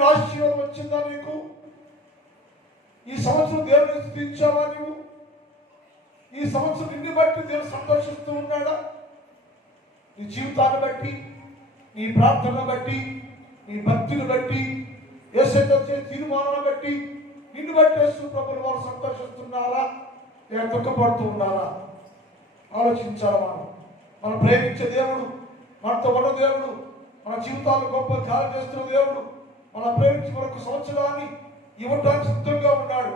దేవుని ఆశీర్వాదం వచ్చిందా నీకు? ఈ సంవత్సరం దేవుని స్తుతించావా నీవు? ఈ సంవత్సరం నిన్ను బట్టి దేవుడు సంతోషిస్తూ ఉన్నాడా? నీ జీవితాన్ని బట్టి, నీ ప్రార్థనను బట్టి, నీ భక్తిని బట్టి, యేసయ్యతో చేసే తీర్మానాన్ని బట్టి, నిన్ను బట్టి యేసు ప్రభువుని వారు సంతోషిస్తున్నారా లేదా దుఃఖపడుతూ ఉన్నారా? ఆలోచించాలి. మనం ప్రేమించే దేవుడు, మనతో ఉన్న దేవుడు, మన జీవితాలు గొప్ప త్యాగం చేస్తున్న దేవుడు, మనం ప్రేమించి మరొక సంవత్సరాన్ని ఇవ్వడానికి సిద్ధంగా ఉన్నాడు.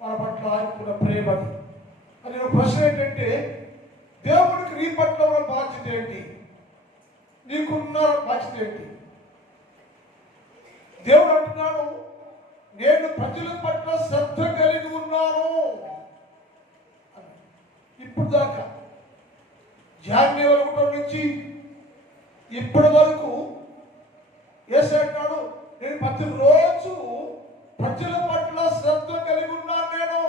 మన పట్ల ఆయనకున్న ప్రేమ అది. ప్రశ్న ఏంటంటే, దేవుడికి నీ పట్ల ఉన్న బాధ్యత ఏంటి? నీకున్న బాధ్యత ఏంటి? దేవుడు అంటున్నాడు, నేను ప్రజల పట్ల శ్రద్ధ కలిగి ఉన్నాను. ఇప్పుడు దాకా జాన్యువరి 1 నుంచి ఇప్పటి వరకు యేసయ్య అంటున్నాడు, నేను ప్రతిరోజు ప్రజల పట్ల శ్రద్ధ కలిగి ఉన్నాను. నేను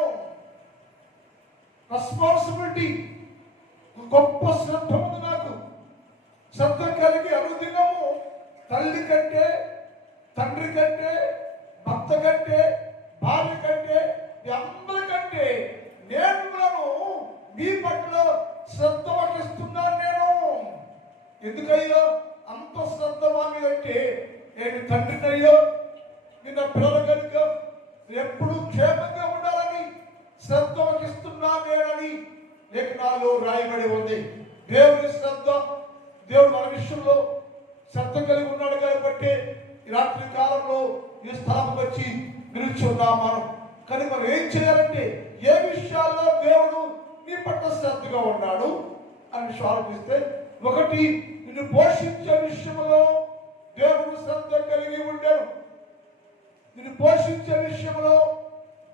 రెస్పాన్సిబిలిటీ, గొప్ప శ్రద్ధ ఉంది నాకు. శ్రద్ధ కలిగి అనుదినము తల్లి కంటే, తండ్రి కంటే, భర్త కంటే, భార్య కంటే, అందరికంటే నేను మీ పట్ల శ్రద్ధ వహిస్తున్నాను. నేను ఎందుకయ్యో అంత శ్రద్ధ మా మీద అంటే, నేను తండ్రినయ్యో, నిన్న పిల్లలు కనుక ఎప్పుడు క్షేమంగా ఉండాలని శ్రద్ధ వహిస్తున్నాను నేనని లేఖనాల్లో రాయబడి ఉంది. దేవుని శ్రద్ధ, దేవుడు మన విషయంలో శ్రద్ధ కలిగి ఉన్నాడు కాబట్టి ఈ రాత్రి కాలంలో ఈ స్థలానికి వచ్చి నిలుచున్నాం మనం. కానీ మనం ఏం చేయాలంటే, ఏ విషయాల్లో దేవుడు నీ పట్ల శ్రద్ధగా ఉన్నాడు అని విషయం ఆలోచిస్తే, ఒకటి, నిన్ను పోషించే విషయంలో దేవుడు శ్రద్ధ కలిగి ఉండాడు. నిన్ను పోషించే విషయంలో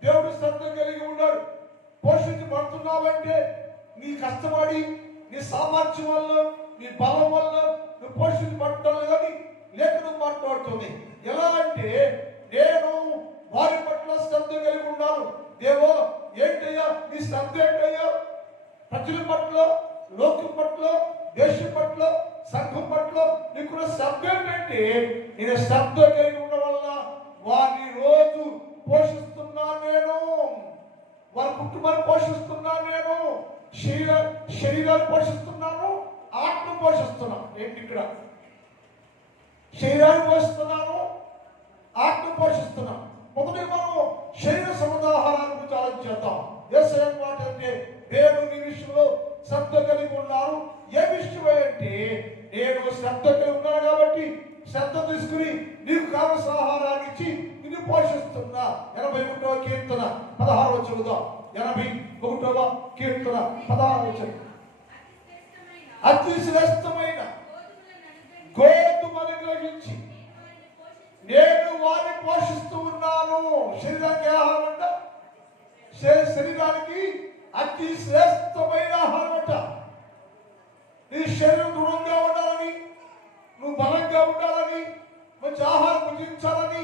దేవుడు శ్రద్ధ కలిగి ఉన్నాడు. పోషించబడుతున్నావంటే నీ కష్టపడి, నీ సామర్థ్యం వల్ల, నీ బలం వల్ల నువ్వు పోషించబడటం లేదని లేఖనం మాట్లాడుతుంది. ఎలా అంటే, నేను వారి పట్ల శ్రద్ధ కలిగి ఉన్నాను. దేవో ఏంటయ్యా నీ శ్రద్ధ? ఏంటయ్యా? ప్రజల పట్ల, లోకం పట్ల, దేశం పట్ల, సంఘం పట్ల నీకున్న శ్రద్ధ ఏంటంటే, నేను శ్రద్ధ కలిగి ఉండడం వల్ల వారిని రోజు పోషిస్తున్నాను. నేను వారి కుటుంబాన్ని పోషిస్తున్నాను. నేను శరీరాన్ని పోషిస్తున్నాను, ఆత్మ పోషిస్తున్నాను. ఏంటి ఇక్కడ? శరీరాన్ని పోషిస్తున్నాను, ఆత్మ పోషిస్తున్నాను. మొదటి మనం శరీర సముదాహారాన్ని గురించి ఆలోచించేద్దాం. యేసయ్య మాట అంటే, దేవుడు నీ విషయంలో శ్రద్ధ కలిగి ఉన్నారు. ఏ విషయం అంటే, నేను శ్రద్ధ కలిగి ఉన్నాను కాబట్టి శ్రద్ధ తీసుకుని నీకు కావలసిన ఆహారాన్ని ఇచ్చి నిన్ను పోషిస్తున్నా. 81వ కీర్తన 16వ చదువుదాం. 81వ కీర్తన 16వ చదువు. అతి శ్రేష్టమైన గోధుమను గ్రహించి నేను వారిని పోషిస్తూ ఉన్నాను. శరీరానికి ఆహారం అంట, శరీరానికి అతి శ్రేష్టమైన ఆహారం అంట. నీ శరీరం దృఢంగా ఉండాలని, నువ్వు బలంగా ఉండాలని, మంచి ఆహారం భుజించాలని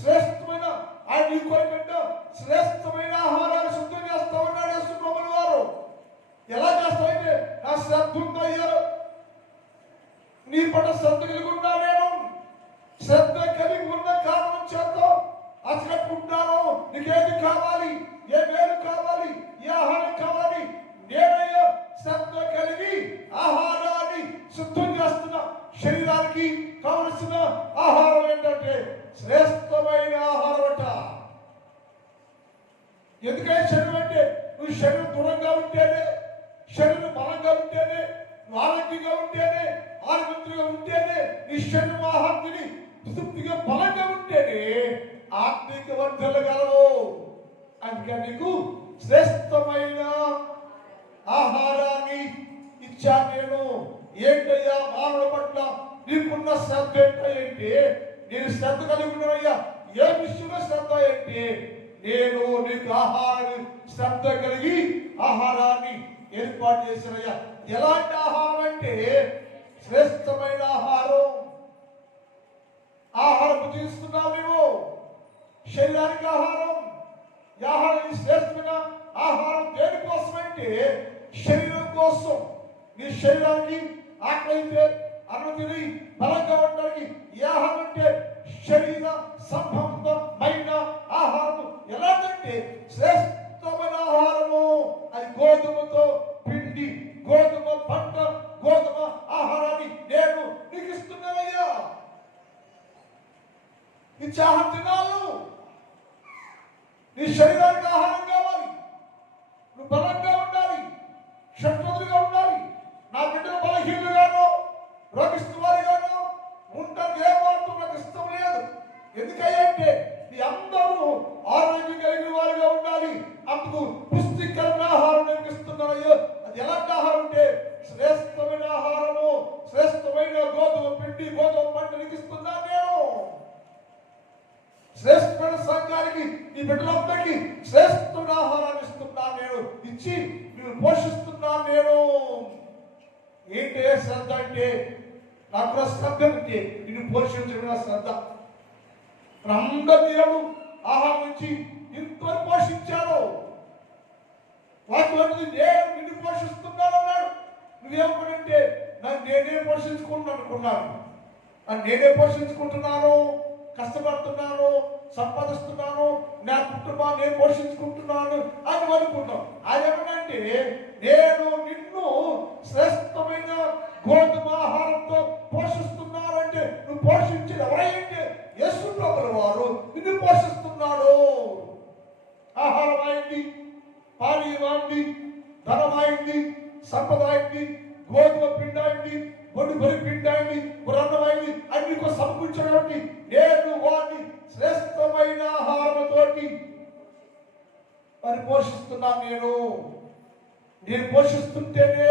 శ్రేష్టమైన ఆయన నీ కోరికంట శ్రేష్టమైన ఆహారాన్ని సిద్ధం చేస్తా ఉన్నాడు యేసు ప్రభువు వారు. ఎలా చేస్తామంటే, నా శ్రద్ధ ఉందయ్యా, నీ పట్ల శ్రద్ధ కలిగి ఉన్నా. నేను శ్రద్ధ కలిగి ఉన్న కారణం చేత అసలుకుంటాను. నీకేది కావాలి, ఏ వేరు కావాలి, ఏ ఆహారం కావాలి, నేనయ్యా శ్రద్ధ కలిగి ఆహారాన్ని సిద్ధం చేస్తున్నా. శరీరానికి కావలసిన ఆహారం ఏంటంటే శ్రేష్టమైన ఆహారం అట. ఎందుకంటే శరీరం అంటే, నువ్వు శరీరం దూరంగా ఉంటేనే, శరీరం బలంగా ఉంటేనే, నువ్వు ఆరోగ్యంగా ఉంటేనే, ఆరోగ్యంగా ఉంటేనే, నీ శరీరం ఆహారం తిని తృప్తిగా బలంగా ఉంటేనే ఆత్మిక వర్ధనగలవు. అందుకే నీకు శ్రేష్టమైన ఆహారాన్ని ఇచ్చాను నేను. ఏంటయ్యా మానవుల పట్ల నీకున్న శ్రద్ధ ఏంటంటే, నేను శ్రద్ధ కలిగి ఉన్నానయ్యా. ఏ విషయంలో శ్రద్ధ ఏంటి? నేను నీకు ఆహారాన్ని శ్రద్ధ కలిగి ఆహారాన్ని ఏర్పాటు చేసినయ్యా. ఎలాంటి ఆహారం అంటే శ్రేష్టమైన ఆహారం. ఆహారం తీసుకున్నావు నువ్వు, శరీరానికి ఆహారం. ఆహారం శ్రేష్టమైన ఆహారం దేనికోసం అంటే శరీరం కోసం. నీ శరీరానికి ఆకలి అయితే అన్నం తిని బలంగా ఉండడానికి ఈ ఆహారం అంటే శరీర సంబంధమైన ఆహారము ఎలాగంటే శ్రేష్టమైన ఆహారము. అది గోధుమతో పిండి, గోధుమ పంట, గోధుమ ఆహారాన్ని నేను నీకు ఇస్తున్నానయ్యా. ఈ ఆహారం తినాలు. నీ శరీరానికి ఆహారం కావాలి. నువ్వు బలంగా ఉండాలి, శక్తిగా ఉండాలి. నా బిడ్డలు బలహీనులుగాను రోగిస్తువారిగాను ఉండడానికి ఏమాత్రం నాకు ఇష్టం లేదు. ఎందుకంటే మీ అందరూ ఆరోగ్యం కలిగిన వారిగా ఉండాలి. అందుకు పుష్టికరమైన ఆహారం నేను ఇస్తున్నాను. అది ఎలాంటి ఆహారం అంటే శ్రేష్టమైన ఆహారము, శ్రేష్టమైన గోధుమ పిండి, గోధుమ పంట నీకు ఇస్తున్నాను నేను. శ్రేష్టమైన సంఘానికి, ఈ బిడ్డలందరికీ శ్రేష్టమైన ఆహారాన్ని ఇస్తున్నాను నేను, ఇచ్చి నేను పోషిస్తున్నాను నేను. ఏంటి శ్రద్ధ అంటే? నాకు శ్రద్ధ అంటే నిన్ను పోషించడం శ్రద్ధ. అందరి దేవుడు ఆహారం నుంచి ఇంతవరకు పోషించాడు. వాటి నేను నిన్ను పోషిస్తున్నాను అన్నాడు. నువ్వేమనుకుంటే నన్ను నేనే పోషించుకుంటున్నాను అనుకున్నాను. నన్ను నేనే పోషించుకుంటున్నాను, కష్టపడుతున్నాను, సంపాదిస్తున్నాను, నా కుటుంబాన్ని నేను పోషించుకుంటున్నాను అని అనుకున్నాం. అదేమనంటే నేను నిన్ను శ్రేష్టమైన గోధుమ ఆహారంతో పోషిస్తున్నానంటే నువ్వు పోషించిన ఎవరైతే యేసు ప్రభుల వారు నిన్ను పోషిస్తున్నాడు. ఆహారం అయింది, పానీయం అయింది, ధనం అయింది, సంపద అయింది, గోధుమ పిండి అయింది, బొడి పిండి అయింది, పురాణం అయింది, అన్ని సమకూర్చడానికి నేను వాడిని శ్రేష్టమైన ఆహారంతోటి మరి పోషిస్తున్నాను. నేను పోషిస్తుంటేనే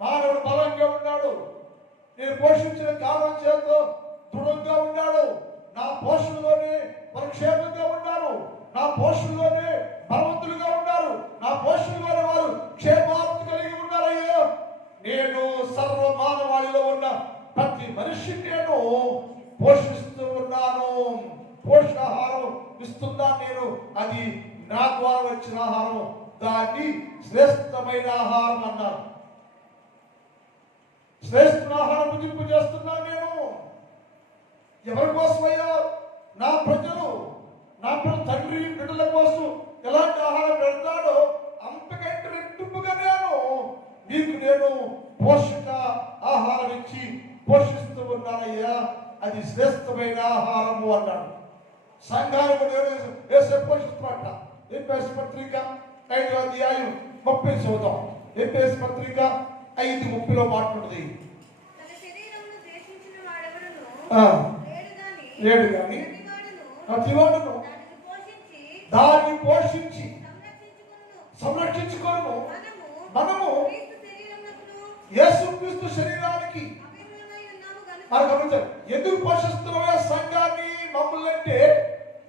మానవుడు బలంగా ఉన్నాడు. నేను పోషించిన కాలం చేత దృఢంగా ఉన్నాడు. నా పోషణలోనే పరిక్షేమంగా ఉన్నారు. నా పోషణలోనే బలవంతులుగా ఉన్నారు. నా పోషణలోనే వారు క్షేమాప్తి కలిగి ఉన్నారయ్యా. నేను సర్వ మానవాళిలో ఉన్న ప్రతి మనిషిని నేను పోషిస్తూ ఉన్నాను. పోషకాహారం ఇస్తున్నాను నేను. అది నా ద్వారా వచ్చిన ఆహారం. దాన్ని శ్రేష్టమైన ఆహారం అన్నారు. శ్రేష్ఠ ఆహారం భుజింపు చేస్తున్నాను నేను. ఎవరి కోసమయ్యా? నా ప్రజలు, నా తండ్రి బిడ్డల కోసం ఎలాంటి ఆహారం పెడతాడో అంతకంటే రెట్టింపుగా నేను పోషక ఆహారం ఇచ్చి పోషిస్తూ ఉన్నానయ్యా. అది శ్రేష్టమైన ఆహారము అన్నాడు. సంఘాన్ని కూడా వేసే పోషిస్తున్నట్ట. ఎఫెసీ పత్రిక 5వ అధ్యాయం 30 చదువుతాం. ఎఫెసీ పత్రిక 5:30 మాట్లాడుతుంది. లేడు కానీ ప్రతివాడును దాన్ని పోషించి సంరక్షించుకోను. మనము యేసుక్రీస్తు శరీరానికి ఎందుకు పోషిస్తున్నావా సంఘాన్ని? మమ్మల్ని అంటే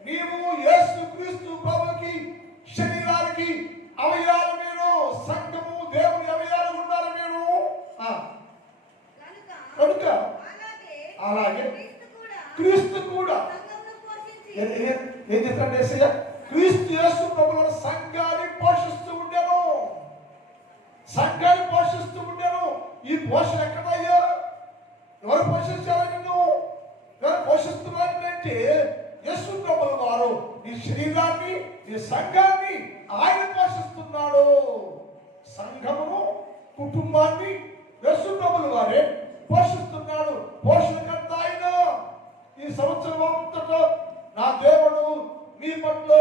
నీవు యేసుక్రీస్తు ప్రభుకి శరీరానికి అవయవాలు. మీరు సంఘము దేవుని అవయవాలు ఉండాలి. మీరు కనుక అలాగే క్రీస్తు కూడా ఏం చెప్తాడు? క్రీస్తు యేసు ప్రభువు సంఘాన్ని పోషిస్తూ ఉండేను. సంఘాన్ని పోషిస్తూ ఉండేను. ఈ పోషణ ఎక్కడయ్యా? ఎవరు పోషించాలి నిన్ను? ఎవరు పోషిస్తున్నారంటే యేసు ప్రభువు వారు ఈ శరీరాన్ని, ఈ సంఘాన్ని ఆయన పోషిస్తున్నాడు. సంఘమును, కుటుంబాన్ని యేసు ప్రభువు వారే పోషిస్తున్నాడు. పోషణకంతా ఆయన. ఈ సంవత్సరం అంతటా నా దేవుడు మీ పట్ల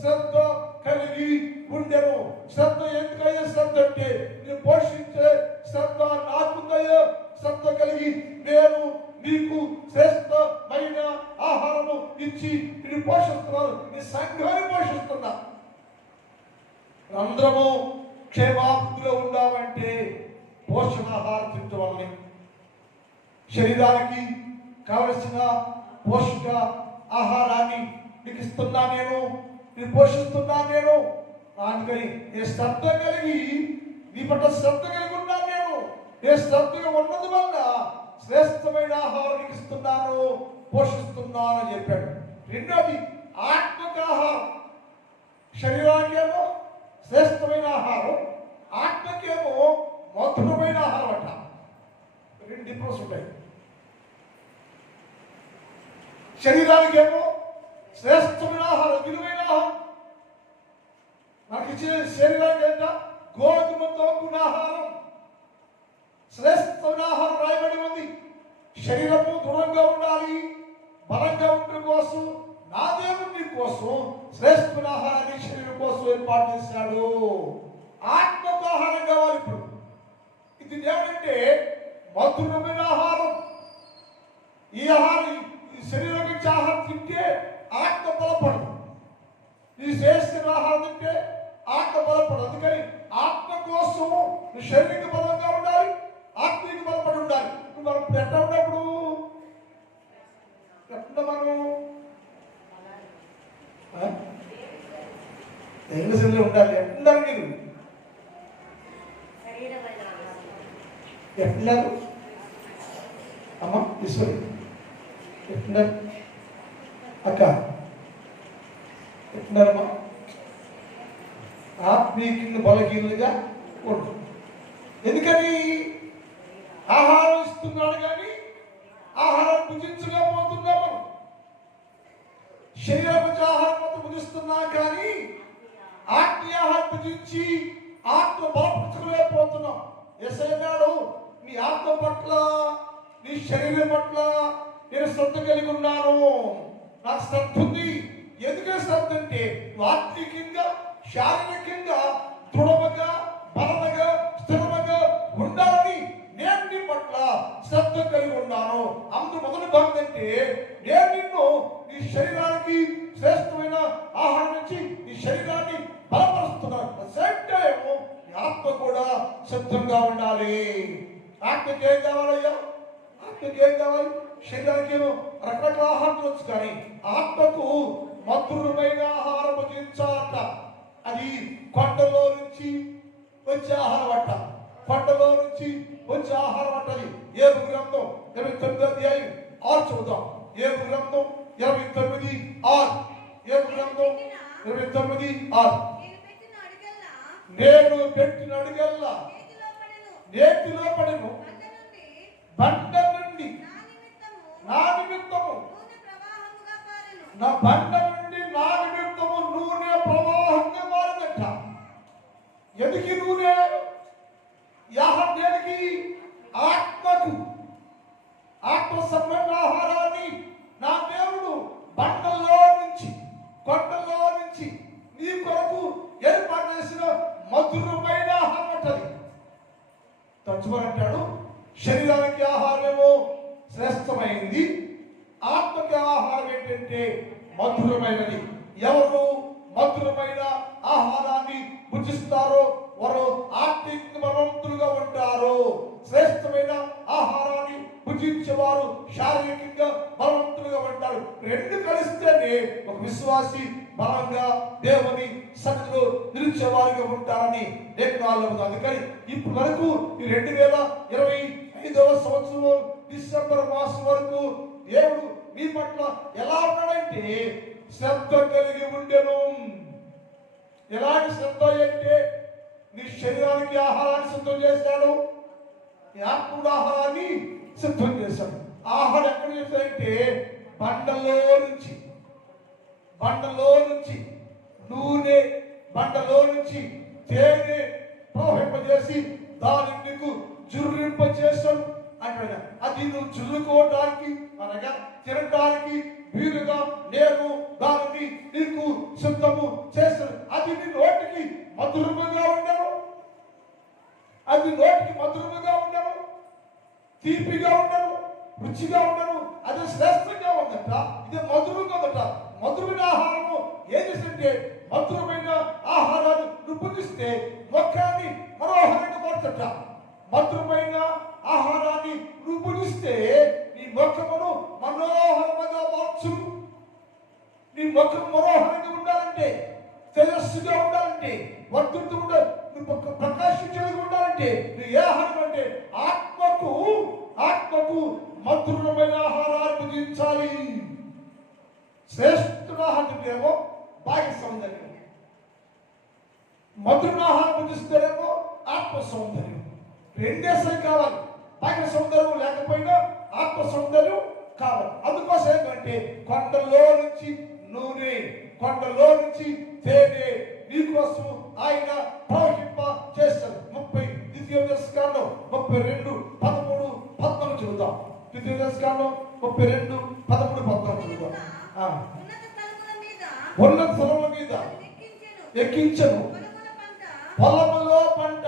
శ్రద్ధ కలిగి ఉండెను. శ్రద్ధ ఎందుకయ్యా? శ్రద్ధ అంటే నేను పోషించే శ్రద్ధ నాకుందయ్యా. శ్రద్ధ కలిగి నేను నీకు శ్రేష్టమైన ఆహారము ఇచ్చి నేను పోషిస్తున్నాను. నీ సంఘాన్ని పోషిస్తున్నా. అందరము క్షేమాభివృద్ధిలో ఉండాలంటే పోషణాహారం తింటవాళ్ళని. శరీరానికి కావలసిన పోషక ఆహారాన్ని నీకు ఇస్తున్నా నేను పోషిస్తున్నా నేను. అందుకని ఏ శ్రద్ధ కలిగి నీ పట్ల శ్రద్ధ కలిగి ఉన్నాను నేను. ఏ శ్రద్ధగా ఉన్నది వల్ల శ్రేష్టమైన ఆహారం నీకు ఇస్తున్నాను, పోషిస్తున్నాను అని చెప్పాడు. రెండోది ఆత్మక ఆహారం. శరీరానికేమో శ్రేష్టమైన ఆహారం, ఆత్మకేమో మధురమైన ఆహారం అంట. రెండు డిఫరెన్స్ ఉంటాయి. శరీరానికి ఏమో శ్రేష్టమైన ఆహారం, విలువైన ఆహారం. మనకి ఇచ్చిన శరీరానికి ఏంట? గోధుమతో కూడిన ఆహారం, శ్రేష్టమైన ఆహారం రాయబడి ఉంది. శరీరము దృఢంగా ఉండాలి, బలంగా ఉండడం కోసం నా దేవుని కోసం శ్రేష్టమైన ఆహారాన్ని శరీరం కోసం ఏర్పాటు చేశాడు. ఆత్మకు ఆహారం కావాలి. ఇప్పుడు ఇది ఏమంటే మధురమైన ఆహారం. ఈ ఆహారం, ఈ శరీరం నుంచి ఆహారం తింటే ఆత్మ బలపడదు. ఈ శ్రేష్టమైన ఆహారం తింటే ఆత్మ బలపడదు. అందుకని ఆత్మ కోసం శరీరం బలంగా ఉండాలి, ఆత్మీయ బలపడి ఉండాలి. మనం ఎట్లా ఉన్నప్పుడు ఎట్లా మనం ఎంగసంలో ఉండాలి. ఎట్లున్నారు మీరు? ఎట్లున్నారు అమ్మ? ఈశ్వరి ఎట్లున్నారు? అక్క ఎట్లున్నారమ్మా? ఆత్మీయ బలహీనులుగా ఉంటుంది. ఎందుకని? ఆహారం ఇస్తున్నాడు కానీ ఆహారం భుజించలేకపోతున్నాము. శరీరం నుంచి ఆహారం మొత్తం భుజిస్తున్నా కానీ ఆత్మీయ ఆహారం భుజించి ఆత్మ బలపరచుకోలేకపోతున్నాం. యేసయ్యన్నాడు, నీ ఆత్మ పట్ల, నీ శరీరం పట్ల నేను శ్రద్ధ కలిగి ఉన్నాను. నాకు శ్రద్ధ ఉంది. ఎందుకే శ్రద్ధ అంటే ఆత్మీయంగా, శారీరకంగా దృఢముగా, బలముగా, స్థిరముగా ఉండాలని నేను నీ పట్ల శ్రద్ధ కలిగి ఉన్నాను. అందు మొదటి భాగం అంటే నేను నిన్ను నీ శరీరానికి శ్రేష్టమైన ఆహారం నుంచి నీ శరీరాన్ని బలపరుస్తున్నాను. ఆత్మ కూడా సిద్ధంగా ఉండాలి. ఆత్మకి ఏం కావాలయ్యా? ఆత్మకి ఏం కావాలి? శరీరానికి రకరకాల ఆహారం వచ్చు, కానీ ఆత్మకు మధురమైన ఆహారం భుజించాలట. అది కొండలో నుంచి వచ్చే ఆహారం అట్ట. కొండలో నుంచి వచ్చే ఆహారం అంటది. యోబు గ్రంథం 29వ అధ్యాయం 6 చూద్దాం. యోబు గ్రంథం 29:6. యోబు గ్రంథం 29:6. నేను పెట్టిన అడుగల్లా నేతిలో పడెను, బండ నుండి నా నిమిత్తము, నా బండ నుండి నా నిమిత్తము నూనె ప్రవాహంగా మారిందట. ఎందుకు నూనె? దేనికి? ఆత్మకు. ఆత్మ సంబంధ ఆహారాన్ని నా దేవుడు బండల్లో నుంచి, కొండల్లో నుంచి నీ కొరకు ఏర్పాటు చేసిన మధురమైన ఆహారం అంటది. తచ్చుమంటాడు, శరీరానికి ఆహారమేమో శ్రేష్టమైంది, ఆత్మకి ఆహారం ఏంటంటే మధురమైనది. ఎవరు మధురమైన ఆహారాన్ని భుజిస్తారో వారు ఆత్మిక బలవంతులుగా ఉంటారు. శ్రేష్టమైన ఆహారాన్ని భుజించేవారు శారీరకంగా బలవంతులుగా ఉంటారు. రెండు కలిస్తేనే ఒక విశ్వాసి బలంగా దేవుని సన్నిధిలో నిలిచేవారుగా ఉంటారని లేఖనాల్లో ఉంది. అందుకని ఇప్పటి వరకు ఈ 2025వ సంవత్సరం డిసెంబర్ మాసం వరకు దేవుడు మీ పట్ల ఎలా ఉన్నాడంటే శ్రద్ధ కలిగి ఉండెను. ఎలాంటి శ్రద్ధ అంటే నీ శరీరానికి ఆహారాన్ని సిద్ధం చేశాడు, నీ ఆత్మకు ఆహారాన్ని సిద్ధం చేశాడు. ఆహారం ఎక్కడ చేశాడంటే బండలో నుంచి నూనె, బండలో నుంచి తేనె ప్రవహింపజేసి దాన్ని నీకు జుర్రింపజేశాడు అంటాడు. అది నువ్వు జుర్రుకోవడానికి అనగా తినడానికి వీలుగా నేను దానిని నీకు సిద్ధము చేస్తాను. అది నీ నోటికి మధురముగా ఉండను, అది నోటికి మధురముగా ఉండను, తీపిగా ఉండను, రుచిగా ఉండను. అది శ్రేష్టంగా ఉందట, ఇది మధురంగా ఉందట. మధురమైన ఆహారము ఏం చేస్తుంటే మధురమైన ఆహారాన్ని రూపొందిస్తే ముఖాన్ని మనోహరంగా మార్చట. మధురమైన ఆహారాన్ని రూపొందిస్తే నీ ముఖమును మనోహరంగా మార్చు. నీ ముఖం మనోహరంగా ఉండాలంటే, తేజస్సుగా ఉండాలంటే, వర్ధంతో ఉండాలి, నువ్వు ప్రకాశించేది ఉండాలంటే నువ్వు ఏ ఆహారం అంటే ఆత్మకు మధురమైన ఆహారాన్ని భుజించాలి. శ్రేష్ఠ ఆహారం ఏమో బాహ్య సౌందర్యం, మధుర ఆహారం భుజిస్తేనేమో ఆత్మ సౌందర్యం. రెండే సరి కావాలి. బాహ్య సౌందర్యం లేకపోయినా ఆత్మ సౌందర్యం కావాలి. అందుకోసం ఏంటంటే కొండలో నుంచి నూనె, కొండలో నుంచి తేనె నీకోసం ఆయన ప్రవహింప చేస్తారు. 32 13 14 చూద్దాం. 32 13 14 చూద్దాం. ఉన్నత స్థలముల మీద ఎక్కించను, పొలములో పంట.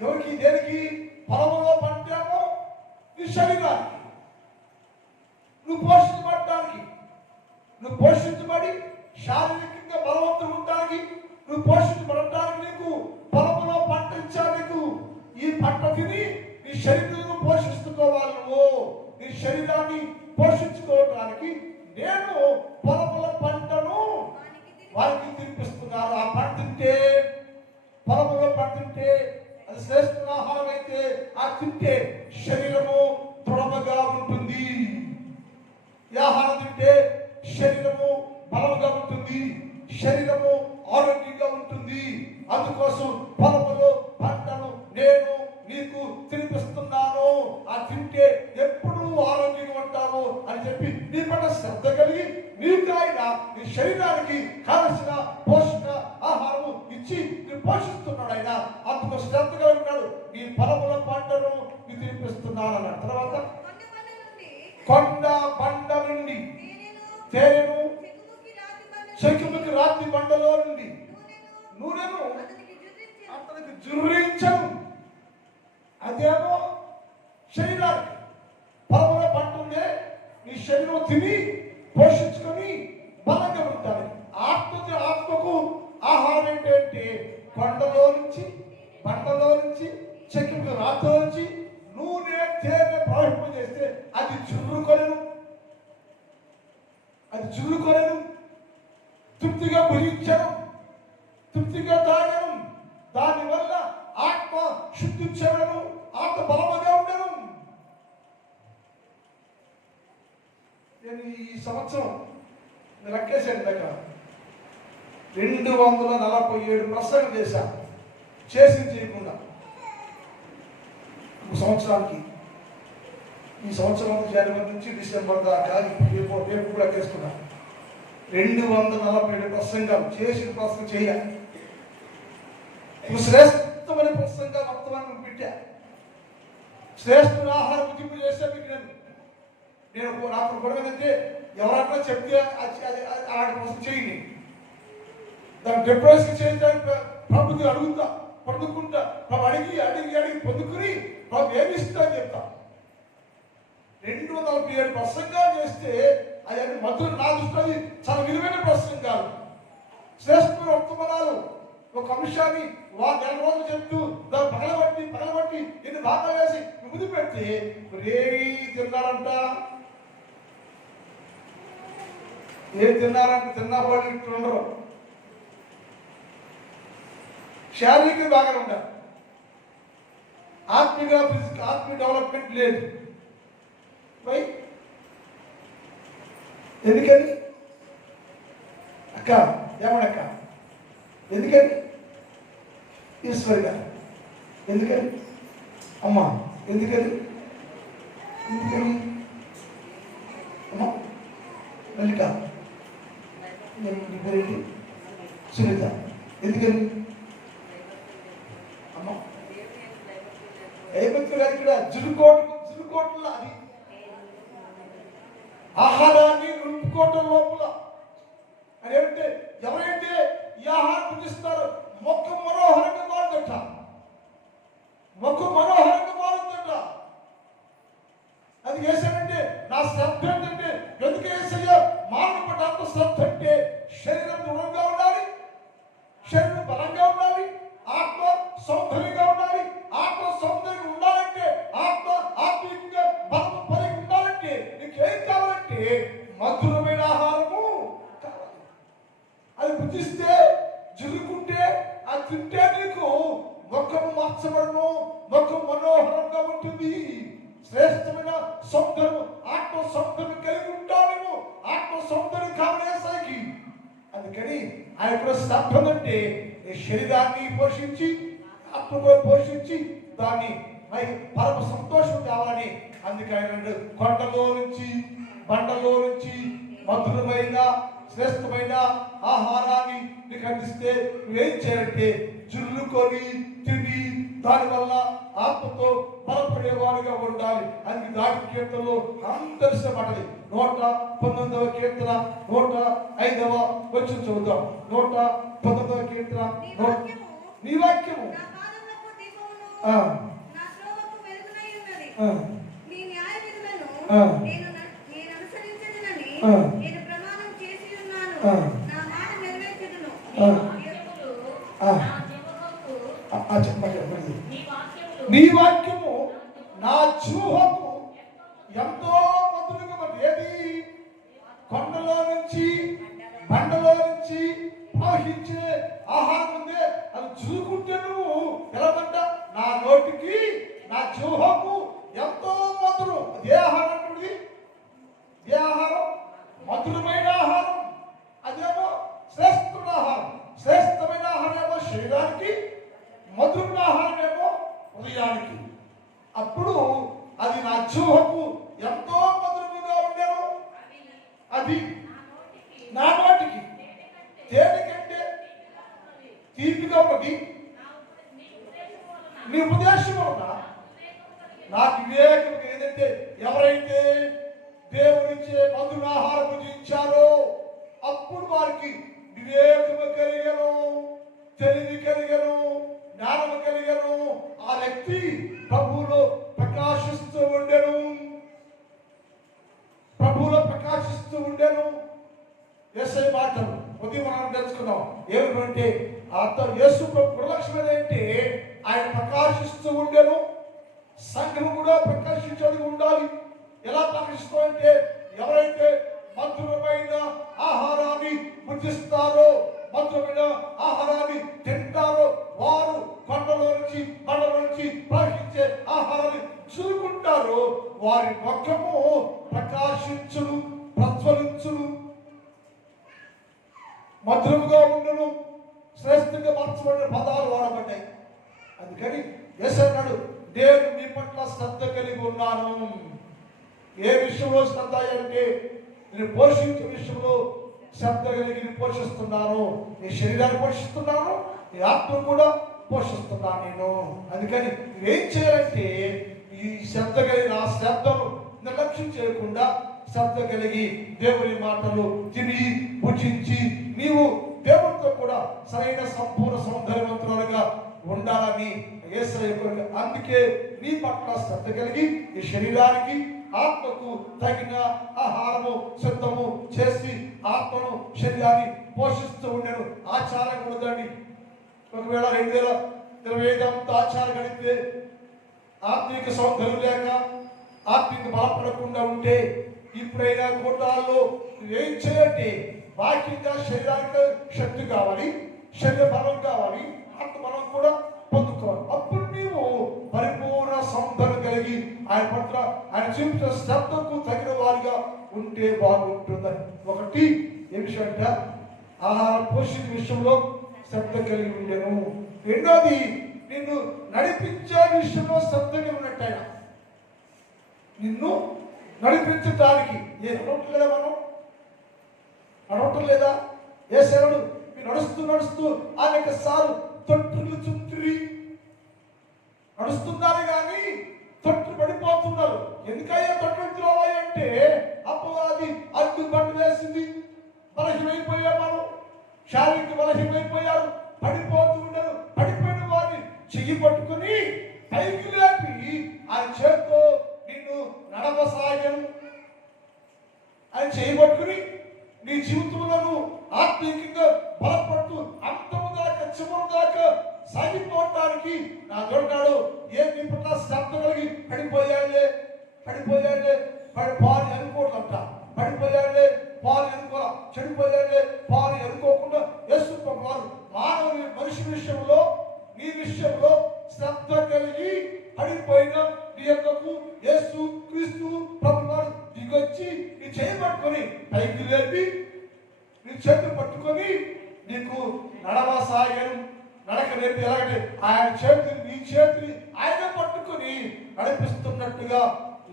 ఎవరికి? దేనికి? పొలములో పంట ఏమో నీ శరీరానికి, నువ్వు పోషించబడటానికి, నువ్వు పోషించబడి శారీరకంగా బలవంతులు ఉండడానికి, నువ్వు పోషించబడటానికి నీకు పొలంలో పంట ఇచ్చాను. నీకు ఈ పంట తిని నీ శరీరాన్ని పోషించుకోవాలి. నువ్వు నీ శరీరాన్ని పోషించుకోవడానికి నేను పొలముల పంటను వారికి తినిపిస్తున్నాను. ఆ పంట తింటే, పొలంలో పంట తింటే అది శ్రేష్ఠ ఆహారం అయితే ఆ తింటే శరీరము దృఢముగా ఉంటుంది. ఈ ఆహారం తింటే శరీరము బలముగా ఉంటుంది, శరీరము ఆరోగ్యంగా ఉంటుంది. అందుకోసం పొలములో పంటను నేను నీకు తినిపిస్తున్నాను. ఆ తింటే ఎప్పుడు ఆరోగ్యంగా ఉంటావు అని చెప్పి నీ పట్ల శ్రద్ధ కలిగి నీకు ఆయన నీ శరీరానికి కావలసిన పోషక ఆహారము ఇచ్చి నీ పోషిస్తున్నాడు. ఆయన అందుకు శ్రద్ధ కలిగి ఉన్నాడు. ఈ పొలముల పంటను నీ తినిపిస్తున్నాను అన్నాడు. తర్వాత కొండ బండ నుండి తేనెను, చెక్కుముకి రాతి బండలో నుండి నూనెను అతనికి జుర్రించను. అదేమో శరీరానికి. పొలంలో పంట ఉండే నీ శరీరం తిని పోషించుకొని బలంగా ఉంటారు. ఆత్మకు ఆహారం ఏంటంటే కొండలో నుంచి, బండలో నుంచి, చెక్కుముకి రాతిలో నుంచి నూనె తేనె ప్రవహింప చేస్తే అది జుర్రుకొనను, అది జుర్రుకొనను, తృప్తిగా భుజించను, తృప్తిగా తాగను. దానివల్ల ఆత్మ శుద్ధి చెవను, ఆత్మ బలముగా ఉండను. నేను ఈ సంవత్సరం లెక్కేసాను దగ్గర 247 ప్రసంగం చేశాను, చేసింది చేయకుండా. సంవత్సరానికి, ఈ సంవత్సరం జనవరి నుంచి డిసెంబర్ దాకా రేపు కూడా లెక్కేసుకున్నా. 247 ప్రసంగాలు, చేసిన ప్రసంగం చేయాలి. శ్రేష్టమైన ప్రసంగా వర్తమానం పెట్టా. శ్రేష్టమైన ఆహారం ఉద్యమం చేస్తే మీకు నేను నాకు గొడవదంటే ఎవరన్నా చెప్తే అలాంటి ప్రసంగం చేయండి. దాన్ని డిప్రెషన్ చేయడానికి ప్రభుత్వం అడుగుతా, పొందుకుంటా, ప్రభు అడిగి అడిగి అడిగి పొందుకుని ప్రభు ఏమి ఇస్తా అని చెప్తా. 247 ప్రసంగాలు చేస్తే అది మధుర, నా దృష్టి చాలా విలువైన ప్రసంగాలు, శ్రేష్టమైన వర్తమానాలు. ఒక అంశాన్ని 1 రోజులు చెప్తూ దాన్ని పగలబట్టి ఎన్ని బాగా వేసి ముందు పెడితే తిన్నారంట. ఏం తిన్నారంటే తిన్న వాళ్ళు ఇట్లా ఉండరు. శారీరక బాగా ఉండాలి, ఆత్మీయ డెవలప్మెంట్ లేదు. ఎందుకని అక్క? ఏమనక్క? ఎందుకని? ఈశ్వరి గారు ఎందుకని? అమ్మా ఎందుకని? ఎందుకని అమ్మా? లలిత పేరేంటి? సునీత ఎందుకని? అమ్మా ఏమవుతుంది గారు ఇక్కడ జురుకోటలో అది ఆహారాన్ని నింపుకోవటం లోపల అదేంటే ఎవరైతే ఈ ఆహారం పుట్టిస్తారో మొక్క మనోహరంగా మారుతుంట, మొక్క మనోహరంగా మారుతుంట. అది వేసానంటే నా శ్రద్ధ ఏంటంటే ఎందుకు వేసయ్యా మానవ పట్ల శ్రద్ధ అంటే శరీరం దృఢంగా ఉండాలి, శరీరం బలంగా ఉండాలి, ఆత్మ సౌందర్యంగా ఉండాలి. ఆత్మ సౌందర్యం ఉండాలంటే, ఆత్మీయంగా బలం పలికి ఉండాలంటే నీకేం కావాలంటే మధురమైన ఆహారము కావాలి. అది భుజిస్తే జురుకుంటే అది తింటే నీకు ముఖము మార్చబడను, ముఖం మనోహరంగా ఉంటుంది. శ్రేష్టమైన సౌందర్యం, ఆత్మ సౌందర్యం కలిగి ఉంటాను. ఆత్మ సౌందర్యం కావలేసాకి అందుకని ఆయన కూడా శ్రద్ధ అంటే నీ శరీరాన్ని పోషించి, ఆత్మలో పోషించి దాన్ని పరమ సంతోషం కావాలని అందుకే ఆయన కొండలో నుంచి బండలో నుంచి మధురమైన శ్రేష్టమైన ఆహారాన్ని నీకు అందిస్తే నువ్వేం చేయాలంటే జుల్లుకొని తిని దానివల్ల ఆత్మతో బలపడేవారుగా ఉండాలి. అందుకే దాని కీర్తనలో అందరి ఇష్టపడది 119వ కీర్తన 105వ వచ్చి చూద్దాం. 119వ కీర్తన నీ వాక్యము నీ వాక్యము నా జీవకు ఎంతో మధురంగా ఉన్నది. ఏది? కొండలో నుంచి బండలో నుంచి ప్రవహించే ఆహారం ఉందే అది చూసుకుంటే నువ్వు ఎలాగంట నా నోటికి నా జీవకు ఎంతో మధురం. అదే ఆహారం అంటుంది. ఏ ఆహారం? మధురమైన ఆహారం. అదేమో శ్రేష్టమైన ఆహారం. శ్రేష్టమైన ఆహారం ఏమో శరీరానికి, మధురమైన ఆహారం ఏమో హృదయానికి. అప్పుడు అది నా జీవకు ఎంతో మధురముగా ఉండేను. అది నా నోటికి దేనికంటే తీపిగా ఉన్నది. నీ ఉపదేశం ఉన్నా నాకు వివేకం ఏదంటే ఎవరైతే దేవునిచ్చే మధుర ఆహారం భుజించారో అప్పుడు వారికి వివేకము కలిగను, తెలివి కలిగను, జ్ఞానము కలిగను. ఆ వ్యక్తి ప్రభువులో ప్రకాశిస్తూ ఉండెను, ప్రభువులో ప్రకాశిస్తూ ఉండెను. యేసయ్య మాటలు ఉదయం మనం తెలుసుకున్నాం. ఏమిటంటే యేసు గుణలక్షణం ఏంటి? ఆయన ప్రకాశిస్తూ ఉండెను. సంఘం కూడా ప్రకాశించేది ఉండాలి. ఎలా ప్రకాశిస్తామంటే ఎవరైతే మధురమైన ఆహారాన్ని భుజిస్తారో, మధురమైన ఆహారాన్ని తింటారో వారు కొండలో నుంచి బండలో నుంచి ప్రవహించే ఆహారాన్ని చూసుకుంటారో వారి ముఖము ప్రకాశించును, ప్రజ్వలించును, మధురముగా ఉండును. శ్రేష్టంగా మార్చబడిన పదాలు వాడబడ్డాయి. అందుకని యేసన్నాడు, నేను మీ పట్ల శ్రద్ధ కలిగి ఉన్నాను. ఏ విషయంలో శ్రద్ధ అంటే నేను పోషించే విషయంలో శ్రద్ధ కలిగి పోషిస్తున్నాను. నీ శరీరాన్ని పోషిస్తున్నాను, నీ ఆత్మను కూడా పోషిస్తున్నాను నేను. అందుకని నువ్వేం చేయాలంటే ఈ శ్రద్ధ కలిగిన ఆ శ్రద్ధను నిర్లక్ష్యం చేయకుండా శ్రద్ధ కలిగి దేవుని మాటలు తిని భుజించి నీవు దేవునితో కూడా సరైన సంపూర్ణ సౌందర్యవంతులుగా ఉండాలని యేసయ్య కోరిక. అందుకే నీ పట్ల శ్రద్ధ కలిగి ఈ శరీరానికి ఆత్మకు తగిన ఆహారము సిద్ధము చేసి ఆత్మను శరీరాన్ని పోషిస్తూ ఉండేను. ఆచారం ఉండదండి. ఒకవేళ 2025 అంతా ఆచారం గడిపితే ఆత్మిక సౌందర్యం లేక ఆత్మిక బలపడకుండా ఉంటే ఇప్పుడైనా కూటాల్లో ఏం చేయండి? బాహ్యంగా శరీరానికి శక్తి కావాలి, శరీర బలం కావాలి, ఆత్మ బలం కూడా పొందుకోవాలి. అప్పుడు నీవు పరిపూర్ణ సౌందర్యం కలిగి ఆయన పట్ల ఆయన చూపించిన శ్రద్ధకు తగిన వారిగా ఉంటే బాగుంటుందని. ఒకటి ఏ విషయం అంటే ఆహారం పోషణ విషయంలో శ్రద్ధ కలిగి ఉండేను. రెండోది నిన్ను నడిపించే విషయంలో శ్రద్ధ కలిగి ఉన్నట్టయినా నిన్ను నడిపించడానికి ఏ నడవట్లేదా? మనం నడవటం లేదా? ఏ సేవడు మీరు నడుస్తూ అనేక సార్లు తొట్టులు చుట్టి నడుస్తున్నారు కానీ తొట్టు పడిపోతున్నారు. ఎందుకయ్యా తొట్టు అంటే అపవాది అడ్డు బండి వేసింది. బలహీనమైపోయా మనం, శారీరక బలహీనమైపోయారు, పడిపోతూ ఉండరు. పడిపోయిన వారిని చెయ్యి పట్టుకుని పైకి లేపి ఆయన చేతితో నిన్ను నడవసాగను. ఆయన చెయ్యి పట్టుకుని నీ జీవితంలో ఆత్మీయంగా బలపడుతూ అంతము దాకా చివరి దాకా సాగిపోవటానికి నా దొడ్డాడు ఏ నీ పట్ల శ్రద్ధ కలిగి పడిపోయాడే పాలు అనుకోవడంట. పడిపోయాడే పాలు అనుకోవాలి, చెడిపోయాడే పాలు అనుకోకుండా యేసు వారు మానవుని మనిషి విషయంలో నీ విషయంలో శ్రద్ధ కలిగి పడిపోయిన నీ యొక్కకు యేసు క్రీస్తు ప్రభువారు దిగొచ్చి నీ చేయి పట్టుకొని పైకి లేపి నీ చేతులు పట్టుకొని నీకు నడవసాగను. నడక నేర్పి ఎలాగంటే ఆయన చేతిని నీ చేతిని ఆయన పట్టుకొని నడిపిస్తున్నట్టుగా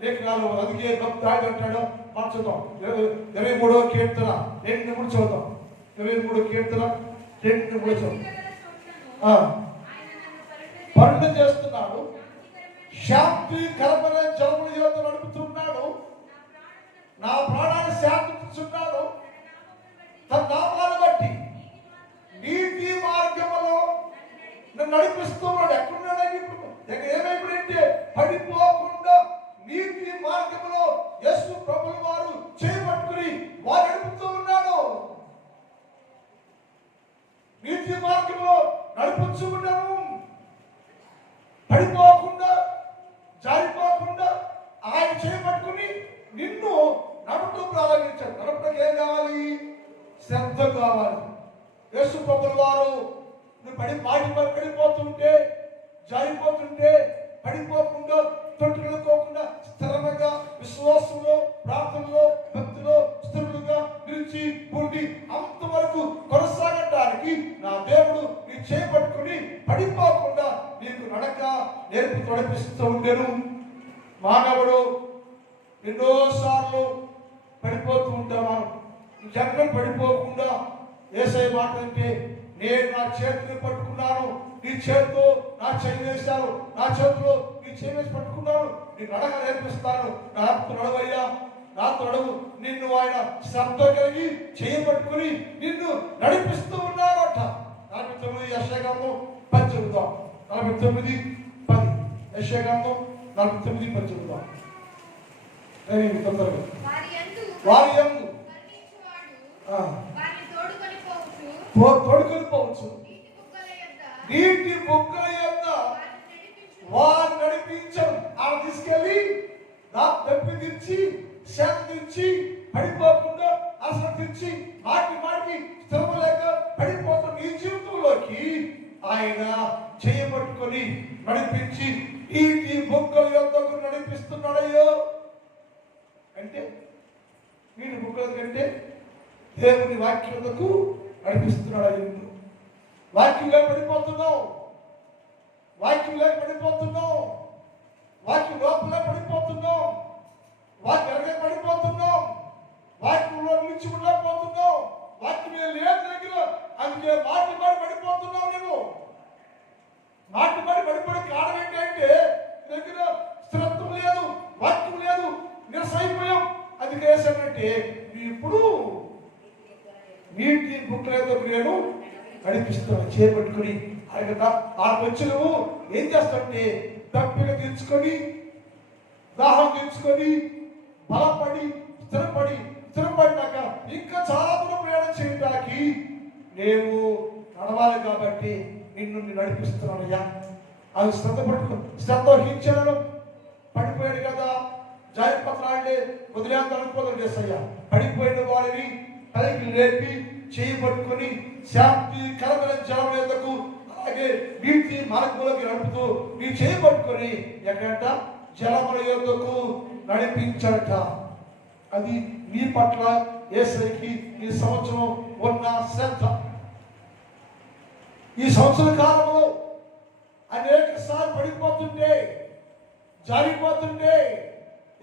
లేఖనాలు. అందుకే భక్తి అంటాడు. మనం చూద్దాం 23వ కీర్తన 2:3 చూద్దాం. 23వ కీర్తన 2:3 చూద్దాం. పరుణ చేస్తున్నాడు, శాంతికరమైన జలముల యొద్ద నడుపుతున్నాడు, నా ప్రాణాన్ని శాంతిస్తున్నాడు, తన నామాన్ని బట్టి నీతి మార్గములో నన్ను నడిపిస్తున్నాడు. ఎక్కడున్నాడు ఇప్పుడు? ఏమైపోయిందంటే పడిపోకుండా నీతి మార్గంలో యేసు ప్రభుల వారు చేయబట్టుకుని వారు నడుపుతూ ఉన్నాడు. నీతి మార్గంలో నడిపించు ఉన్నాము. పడిపోకుండా జారిపోకుండా ఆయన చేయబట్టుకుని నిన్ను నడుపుతూ ప్రారంభించాడు. నడపడానికి ఏం కావాలి? శ్రద్ధ కావాలి. యేసు ప్రభుల వారు నువ్వు పడిపోతుంటే జారిపోతుంటే పడిపోకుండా తొట్టుకోకుండా స్థిరంగా విశ్వాసంలో ప్రార్థనలో భక్తిలో స్థిరులుగా నిలిచి ఉండి అంతవరకు కొనసాగడానికి నా దేవుడు నీ చేపట్టుకుని పడిపోకుండా నీకు నడక నేర్పు నడిపిస్తూ ఉండేను. మానవుడు ఎన్నోసార్లు పడిపోతూ ఉంటాం. జన్మలు పడిపోకుండా యేసయ్య మాట అంటే, నేను నా చేతిని పట్టుకున్నాను, నీ చేతితో నా చేయి వేశాను, నా చేతిలో నీ చేయి వేసి పట్టుకున్నాను, నీ నడక నేర్పిస్తాను, నాతో నడవయ్యా, నాతో నడవు. నిన్ను ఆయన శ్రద్ధ కలిగి చేయబట్టుకుని నిన్ను నడిపిస్తూ ఉన్నాడట. 49 యెషయా 10 49:10 యెషయా 49:10 వారి యందు తోడుకొని పోవచ్చు, నీటి బుగ్గల యొద్ద వారు నడిపించం. ఆమె తీసుకెళ్ళి తప్పిదించి శాంతించి పడిపోకుండా అసంతించి మాటికి స్థిరమలేక పడిపోతున్న ఈ జీవితంలోకి ఆయన చేయబట్టుకొని నడిపించి నీటి బుగ్గల యొద్దకు నడిపిస్తున్నాడయ్యో. అంటే నీటి బుగ్గల కంటే దేవుని వాక్యములకు నడిపిస్తున్నాడు. వాక్యంలో పడిపోతున్నావు, వాక్యంలో పడిపోతున్నావు, వాక్యం లోపల పడిపోతున్నావు, వాక్యం ఎరగ పడిపోతున్నావు, వాక్యంలో నిలిచి ఉండకపోతున్నావు, వాక్యం లేదు దగ్గర. అందుకే మాటి పడిపోతున్నావు. నువ్వు మాటి పడిపోయి కారణం ఏంటంటే దగ్గర స్థిరత్వం లేదు, వాక్యం లేదు, నిరసైపోయాం. అందుకే వేసానంటే ఇప్పుడు నీటి బుక్కలతో నేను నడిపిస్తాను చేపట్టుకుని. ఆ వచ్చి నువ్వు ఏం చేస్తావంటే తప్పిక తీర్చుకొని దాహం తీర్చుకొని బలపడి స్థిరపడినాక ఇంకా చాలా దూరం ప్రయాణం చేయడానికి నేను నడవాలి. కాబట్టి నిన్ను నడిపిస్తున్నానయ్యా. అది శ్రద్ధ వహించాను. పడిపోయాడు కదా, జారిపత్రాలే వదిలేంత అనుకోవడం చేస్తాయ్యా. పడిపోయిన వారిని పైకి లేపి చేయబట్టుకొని శాంతికరమైన జలం యొద్దకు అలాగే నీటి మార్గంలోకి నడుపుతూ నీ చేయబట్టుకొని ఎక్కడంట జలముల యొద్దకు నడిపించట. అది నీ పట్ల యేసయ్యకి ఈ సంవత్సరం ఉన్న శ్రద్ధ. ఈ సంవత్సర కాలంలో అనేక సార్లు పడిపోతుంటే జారిపోతుంటే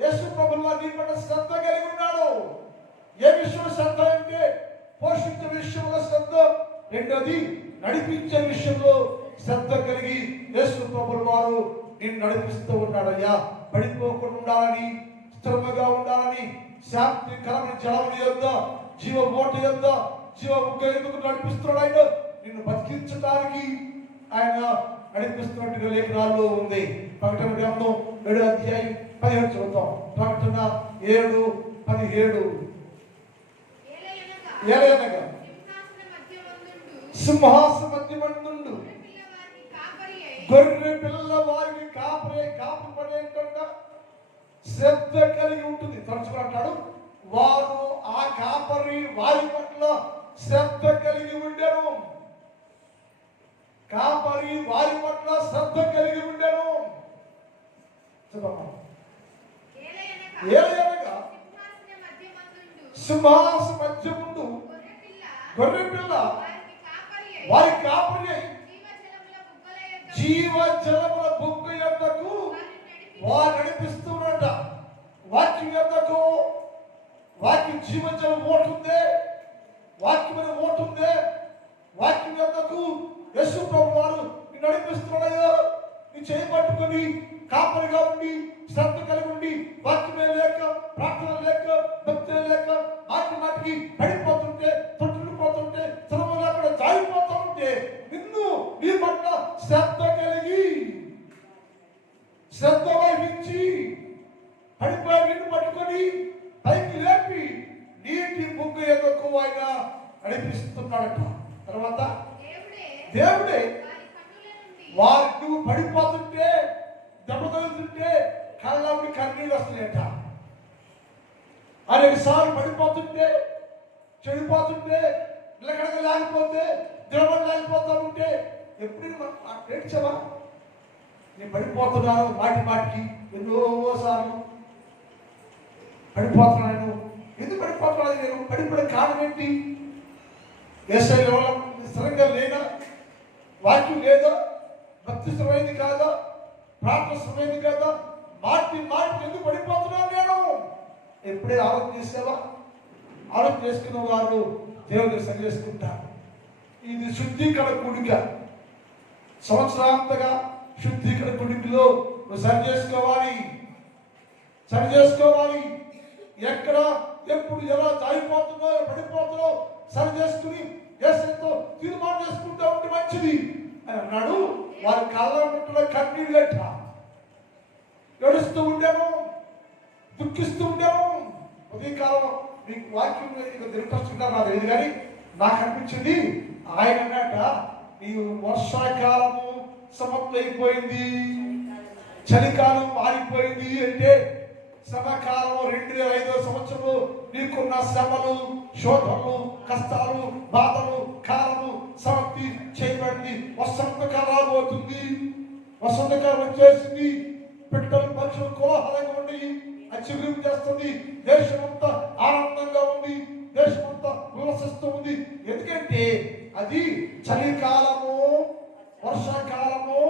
యేసు ప్రభువు నీ పట్ల శ్రద్ధ కలిగి ఉన్నాడు. ఏ విషయంలో శ్రద్ధ అంటే పోషించే విషయంలో శ్రద్ధ, రెండోది నడిపించే విషయంలో శ్రద్ధ కలిగి యేసు ప్రభువు వారు నిన్ను నడిపిస్తూ ఉన్నాడయ్యా. పడిపోకుండా ఉండాలని, స్థిరంగా ఉండాలని, శాంతికరమైన జలముల యొద్ద జీవ ఓట యొద్ద జీవ ముగ్గ ఎందుకు నడిపిస్తున్నాడు. ఆయన నిన్ను బతికించడానికి ఆయన నడిపిస్తున్నట్టుగా లేఖనాల్లో ఉంది. ప్రకటన గ్రంథం 7:17 చూద్దాం. ప్రకటన 7:17 ఏలయనగా సింహాసన మధ్యమందుండు గొర్రె పిల్ల వారికి కాపు పడే శ్రద్ధ కలిగి ఉంటుంది. తరచుగా అంటాడు, వారు ఆ కాపరి వారి పట్ల శ్రద్ధ కలిగి ఉండెను. కాపరి వారి పట్ల శ్రద్ధ కలిగి ఉండెను. ఏలయనగా సింహాసన మధ్యముండు గొర్రె పిల్ల వారి కాపరి జీవ జలముల బుగ్గ యొద్దకు వారు నడిపిస్తున్నారట. వాక్యం యొద్దకు, వాక్యం జీవించడం ఓటుందే, వాక్యమైన ఓటుందే. వాక్యం యొద్దకు యేసు ప్రభు వారు నడిపిస్తున్నాయో, నీ చేయబట్టుకుని కాపరిగా ఉండి శ్రద్ధ కలిగి ఉండి వాక్యమే లేక, ప్రార్థన లేక, భక్తి లేక, మాటి మాటికి పడిపోతుంటే, తొట్టుకుపోతుంటే, శ్రమ లేకుండా జారిపోతూ ఉంటే, నిన్ను నీ పట్ల శ్రద్ధ కలిగి, శ్రద్ధ వహించి పడిపోయి నిన్ను పట్టుకొని పైకి లేపి నీటి బుగ్గ ఎదుకు ఆయన నడిపిస్తున్నాడట. తర్వాత దేవుడే వారు నువ్వు పడిపోతుంటే, దెబ్బ తగులుతుంటే కళ్ళకి కన్నీళ్ళు వస్తున్నాయట. అనేకసార్లు పడిపోతుంటే, చెడిపోతుంటే, నిలకడగా లేకపోతే, నిలబడి లేకపోతా ఉంటే ఎప్పుడు ఏడ్చావా? నేను పడిపోతున్నాను, మాటి మాటికి ఎన్నోసార్లు పడిపోతున్నాను. ఎందుకు పడిపోతున్నాను? నేను పడిపోయిన కారణం ఏంటి? ఏసై స్థిరంగా లేదా? వాక్యం లేదా? భక్తి స్థిరమైంది కాదా? ప్రార్థన స్థిరమైంది కాదా? మాటి మాటి ఎందుకు పడిపోతున్నాను నేను? ఎప్పుడే ఆలోచన చేసావా? ఆలోచన చేసుకున్న వారు దేవుడిని సరి చేసుకుంటారు. ఇది శుద్ధీకరణ కూడిక. సంవత్సరాంతగా శుద్ధీకరణ కూడికలో నువ్వు సరి చేసుకోవాలి, సరి చేసుకోవాలి. ఎక్కడ ఎప్పుడు ఎలా జారిపోతున్నావు, పడిపోతున్నావు సరి చేసుకుని యేసుతో తీర్మానం చేసుకుంటూ ఉంటే మంచిది అని అన్నాడు. వారి కళ్ళ కన్నీళ్ళట, ఏడుస్తూ ఉండేమో, దుఃఖిస్తూ ఉండేమో. ఉదయకాలం మీకు వాక్యం తిరుగుతుంటారు నాకు తెలియదు, కానీ నాకు అనిపించింది ఆయన అన్నట, ఈ వర్షాకాలము సమర్థమైపోయింది, చలికాలం మారిపోయింది అంటే శ్రమకాలం 2005వ సంవత్సరంలో నీకున్న శ్రమలు, శోధనలు, కష్టాలు, బాధలు కాలము సమాప్తి చేయబడింది. వసంతకాలం రాబోతుంది. వసంతకాలం వచ్చేసింది. పిట్టలు పక్షులు కోలాహలంగా ఉండి అచ్చిగురి చేస్తుంది. దేశమంతా ఆనందంగా ఉంది, దేశమంతా ఉల్లసిస్తూ ఉంది. ఎందుకంటే అది చలికాలము, వర్షాకాలము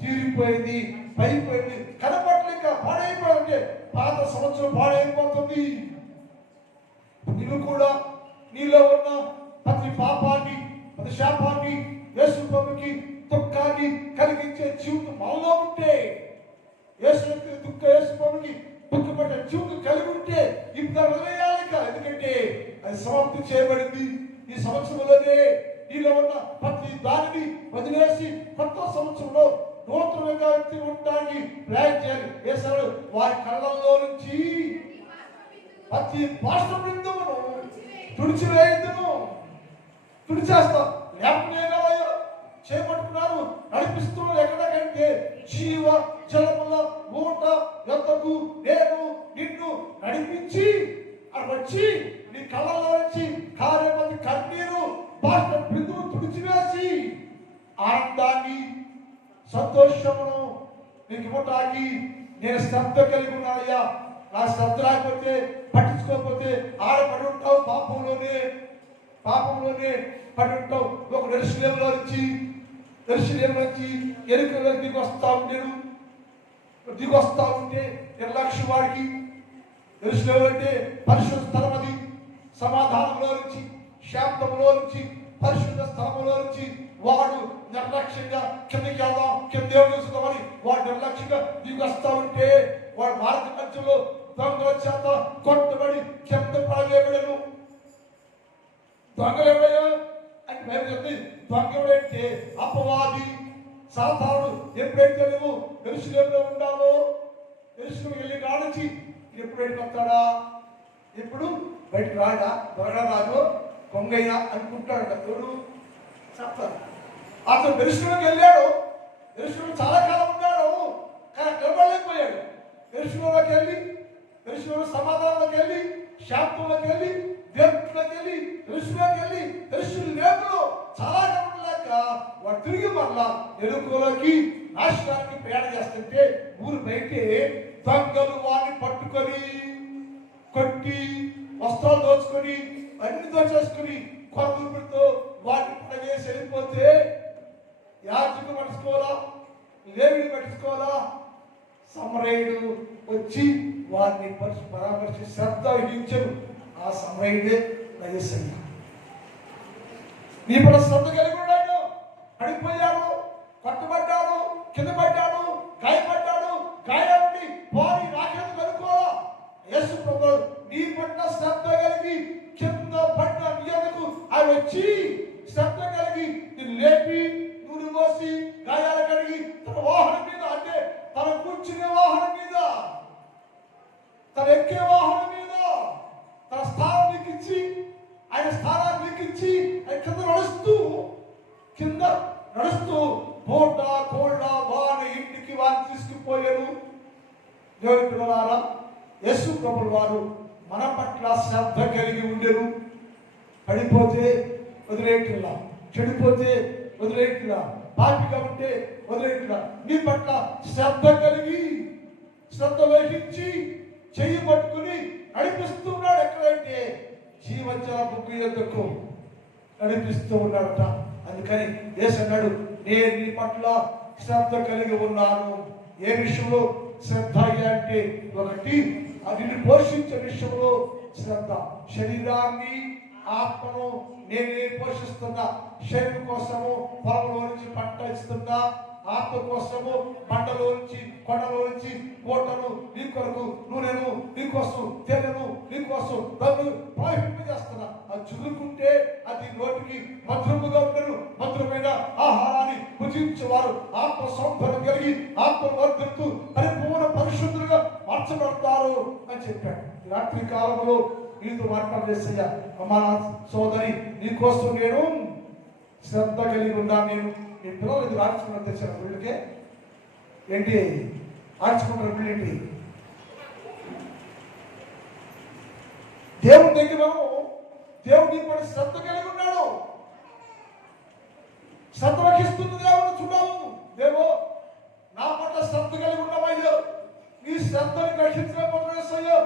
తీరిపోయింది, పైపోయింది, కనపడలేక పాడైపోయింది. పాత సంవత్సరం పాడైపోతుంది. నీవు కూడా నీలో ఉన్న ప్రతి పాపాన్ని, ప్రతి శాపాన్ని, యేసు ప్రభుకి దుఃఖాన్ని కలిగించే జీవితం మనలో ఉంటే, యేసు ప్రభుకి దుఃఖపడే జీవితం కలిగి ఉంటే ఇప్పుడు వదిలేయాలి. ఎందుకంటే అది సమాప్తి చేయబడింది. ఈ సంవత్సరంలోనే నీలో ఉన్న ప్రతి దానిని వదిలేసి కొత్త సంవత్సరంలో నూతనంగా వ్యక్తి ఉండడానికి ప్రయాణం చేయాలి. వేసాడు వారి కళ్ళల్లో నుంచి ప్రతి బాష్ప బిందువును తుడిచివేయుదును. తుడిచేస్తా లేకపోయినా చేపట్టుకున్నారు, నడిపిస్తున్నారు. ఎక్కడికంటే జీవ జలముల ఊట యొద్దకు నేను నిన్ను నడిపించి అక్కడ వచ్చి నీ కళ్ళలో నుంచి కార్యపతి కన్నీరు బాష్ప బిందువు తుడిచివేసి ఆనందాన్ని, సంతోషమును నీకు ఇవ్వటానికి నేను శ్రద్ధ కలిగి ఉన్నానయ్యా. నా శ్రద్ధ రాకపోతే, పట్టించుకోకపోతే ఆడపడి ఉంటావు, పాపంలోనే పడి ఉంటావు. ఒక దర్శనంలో నుంచి ఎరుకలో దిగొస్తా ఉండేను. దిగొస్తా ఉంటే నిర్లక్ష్య వాడికి దర్శనం అంటే పరిశుద్ధ స్థలం, అది సమాధానంలో నుంచి, శాంతంలో నుంచి, పరిశుద్ధ స్థలంలో నుంచి వాడు నిర్లక్ష్యంగా కిందకి వెళ్దాం, కింద చూసుకోమని వాడు నిర్లక్ష్యంగా దిగొస్తా ఉంటే వాడు మార్గ మధ్యలో దొంగల చేత కొట్టబడి కింద పడవేయబడను. దొంగలు ఎవరయ్యా అని మేము చెప్తే, దొంగ ఎవడంటే అపవాది, సాతానుడు. ఎప్పుడైతే నువ్వు ఎరుషలేములో ఉన్నావో, ఎరుషలేము వెళ్ళి కానించి ఎప్పుడు బయటకు వస్తాడా? ఎప్పుడు బయటకు రాడా? దొరగా రాదు, కొంగయ్య అనుకుంటాడు. ఎవరు చెప్తారు. అతను ఎరుషలేముకి వెళ్ళాడు, ఎరుషలేము చాలా కాలం ఉన్నాడు, కానీ నిలబడలేకపోయాడు. ఎరుషలేములోకి వెళ్ళి, ఎరుషలేము సమాధానంలోకి వెళ్ళి, శాంతంలోకి వెళ్ళి, దేవుట్లోకి వెళ్ళి, ఎరుషలేములోకి వెళ్ళి, ఎరుషలేములో చాలా కాలం లేక వాడు తిరిగి మళ్ళా ఎరుకలోకి నాశనానికి ప్రయాణం చేస్తుంటే ఊరు బయటే దొంగలు వాడిని పట్టుకొని కొట్టి వస్త్రాలు దోచుకొని అన్ని దోచేసుకుని కొరతో వాటిని పడవేసి వెళ్ళిపోతే యాజకుడు పట్టించుకోవాలా, లేవిని పట్టించుకోవాలా, సమరయుడు వచ్చి వారిని పరామర్శించి శ్రద్ధ వహించరు. ఆ సమరయుడే యేసయ్య. నీ పట్ల శ్రద్ధ కలిగి ఉన్నాడు. పడిపోయాడు, కొట్టబడ్డాడు, కింద పడ్డాడు, గాయపడ్డాడు, గాయాన్ని పోని నాకెందుకు కనుక్కోవాలా? యేసు ప్రభు నీ పట్ల శ్రద్ధ కలిగి కింద పడ్డ నీకు ఆయన వచ్చి శ్రద్ధ కలిగి నిన్ను లేపి నూనె పోసి గాయాలు కడిగి తన వాహనం మీద, అంటే తన కూర్చునే వాహనం మీద, తన ఎక్కే వాహనం మీద తన స్థానం ఎక్కించి, ఆయన స్థానాన్ని ఎక్కించి ఆయన కింద నడుస్తూ పూట కోళ్ళ వాన ఇంటికి వారిని తీసుకుపోయారు. దేవుని పిల్లలారా, యేసు ప్రభువు వారు మన పట్ల శ్రద్ధ కలిగి ఉండేరు. పడిపోతే వదిలేట్లా, చెడిపోతే వదిలేట్లా, పాపిగా ఉంటే వదిలేట్లా, నీ పట్ల శ్రద్ధ కలిగి శ్రద్ధ వహించి చెయ్యి పట్టుకుని నడిపిస్తున్నాడు. ఎక్కడైతే జీవజల బుగ్గు యొద్దకు నడిపిస్తూ ఉన్నాడట. అందుకని దేశన్నాడు, నేను నీ పట్ల శ్రద్ధ కలిగి ఉన్నాను. ఏ విషయంలో శ్రద్ధ అంటే, ఒకటి అది పోషించే విషయంలో శ్రద్ధ. శరీరాన్ని ఆత్మను నేనే పోషిస్తున్నా. శరీరం కోసము పొలంలో నుంచి పంట ఇస్తున్నా, ఆత్మ కోసము పంటలో నుంచి కొండలో నుంచి కోటను నీ కొరకు, నూనెను నీ కోసం, తేనెను నీ కోసం దాన్ని ప్రవహింపజేస్తున్నా. అది చురుకుంటే అది నోటికి మధురముగా ఉండను. మధురమైన ఆహారాన్ని భుజించేవారు ఆత్మ సౌందర్యం కలిగి ఆత్మ వర్ధంతు పరిపూర్ణ పరిశుద్ధులుగా మార్చబడతారు అని చెప్పాడు. రాత్రి కాలంలో నీతో మాట్లాడేసయ్యా, అమ్మా సోదరి, నీ కోసం నేను శ్రద్ధ కలిగి ఉన్నాను. నేను నీ పిల్లలు ఇది ఆర్చుకున్న తెచ్చాను. వీళ్ళకే ఏంటి ఆర్చుకుంటారు? వీళ్ళేంటి దేవుని దగ్గర దేవుని పడి శ్రద్ధ కలిగి ఉన్నాడు. శ్రద్ధ వహిస్తున్న దేవుని చూడాలి. దేవో నా పట్ల శ్రద్ధ కలిగి ఉన్నామయ్యో, నీ శ్రద్ధను గ్రహించలేకపోతున్నాయ్యో,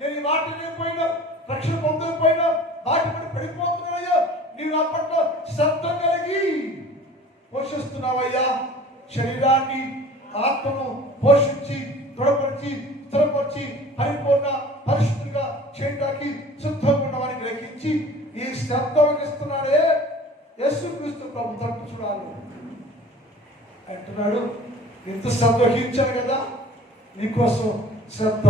నేను ఈ వాటిని పోయినా రక్షణ పొందకపోయినా వాటి పడి పడిపోతున్నాయ్యా. నీ నా పట్ల శ్రద్ధ కలిగి పోషిస్తున్నావయ్యా. శరీరాన్ని ఆత్మను పోషించి దృఢపరిచి స్థిరపరిచి పరిపూర్ణ పరిశుద్ధిగా చేయడానికి సిద్ధంగా ఉన్నవారిని గ్రహించి ఈ శ్రద్ధ వహిస్తున్నాడే యేసుక్రీస్తు ప్రభు తట్టు చూడాలి అంటున్నాడు. ఇంత శ్రద్ధ వహించాను కదా, నీకోసం శ్రద్ధ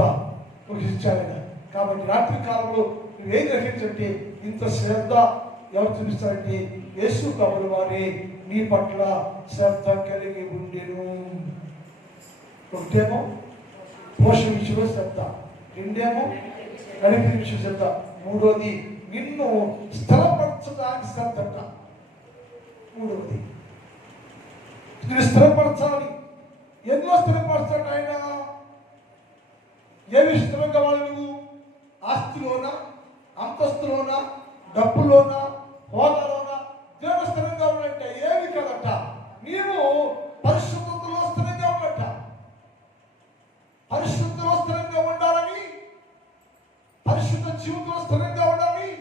వహించాను కదా. కాబట్టి రాత్రి కాలంలో నువ్వేం గ్రహించంటే, ఇంత శ్రద్ధ ఎవరు చూపిస్తారంటే యేసు ప్రభువు వారే నీ పట్ల శ్రద్ధ కలిగి ఉండెను. ఒకటేమో పోషణ విషయంలో శ్రద్ధ, రెండేమో నడిపే విషయం శ్రద్ధ, మూడోది నిన్ను స్థిరపరచడానికి శ్రద్ధ. మూడవది నిన్ను స్థిరపరచాలి. ఎందులో స్థిరపరచాడు ఆయన? ఏమి స్థిరం కావాలి? నువ్వు ఆస్తిలోనా, అంతస్తులోనా, డబ్బులోనా, హోదాలోనా దేవుడు స్థిరంగా ఉన్నట్ట? ఏమి కదట. నీవు పరిశుద్ధతలో స్థిరంగా ఉన్నట్ట. పరిశుద్ధలో స్థిరంగా ఉండాలని, పరిశుద్ధ జీవితంలో స్థిరంగా ఉండాలని,